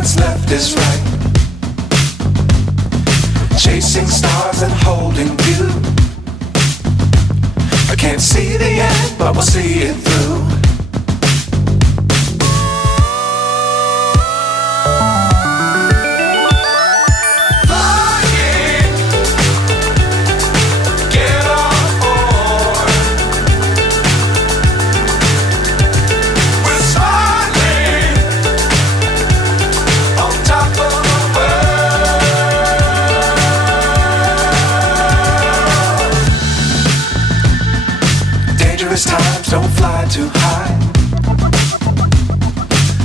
what's left is right. Chasing stars and holding you. I can't see the end, but we'll see it through. Times don't fly too high.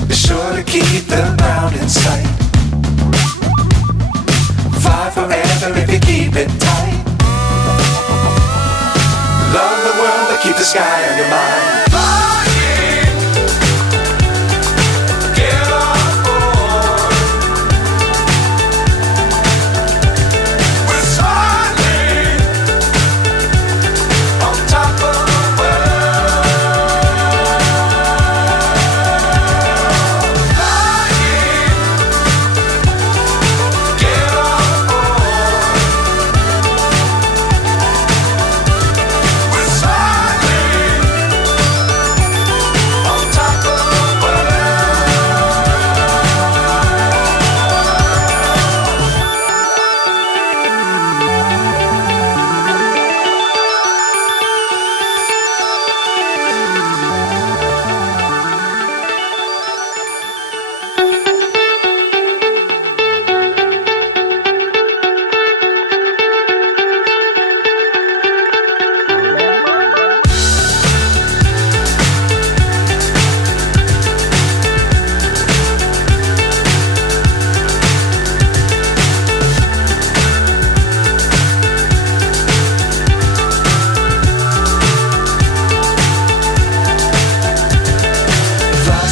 Be sure to keep the ground in sight. Fly forever if you keep it tight. Love the world but keep the sky on your mind.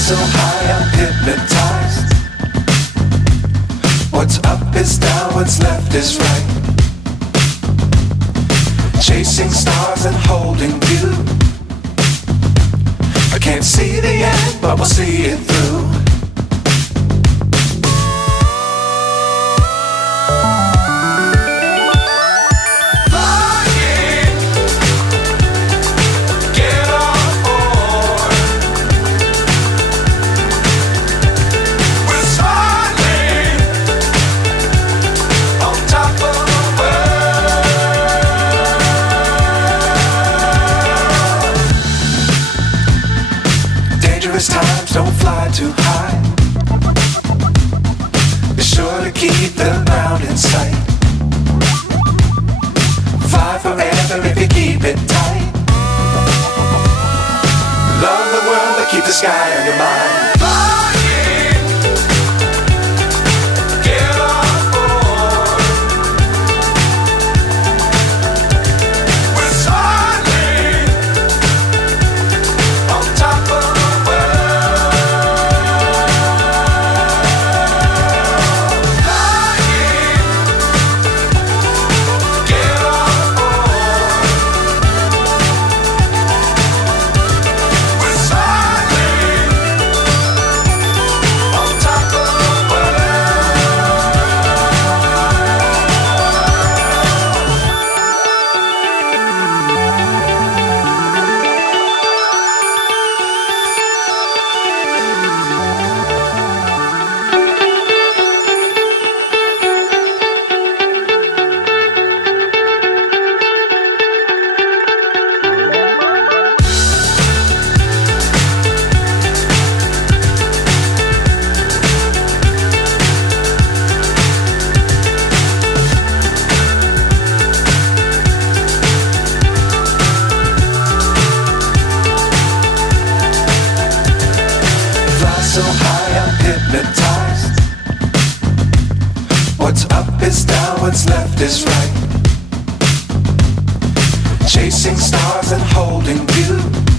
So high I'm hypnotized. What's up is down, what's left is right. Chasing stars and holding you. I can't see the end, but we'll see it through. Times don't fly too high. Be sure to keep the ground in sight. Fly forever if you keep it tight. Love the world but keep the sky on your mind. So high I'm hypnotized. What's up is down, what's left is right. Chasing stars and holding you.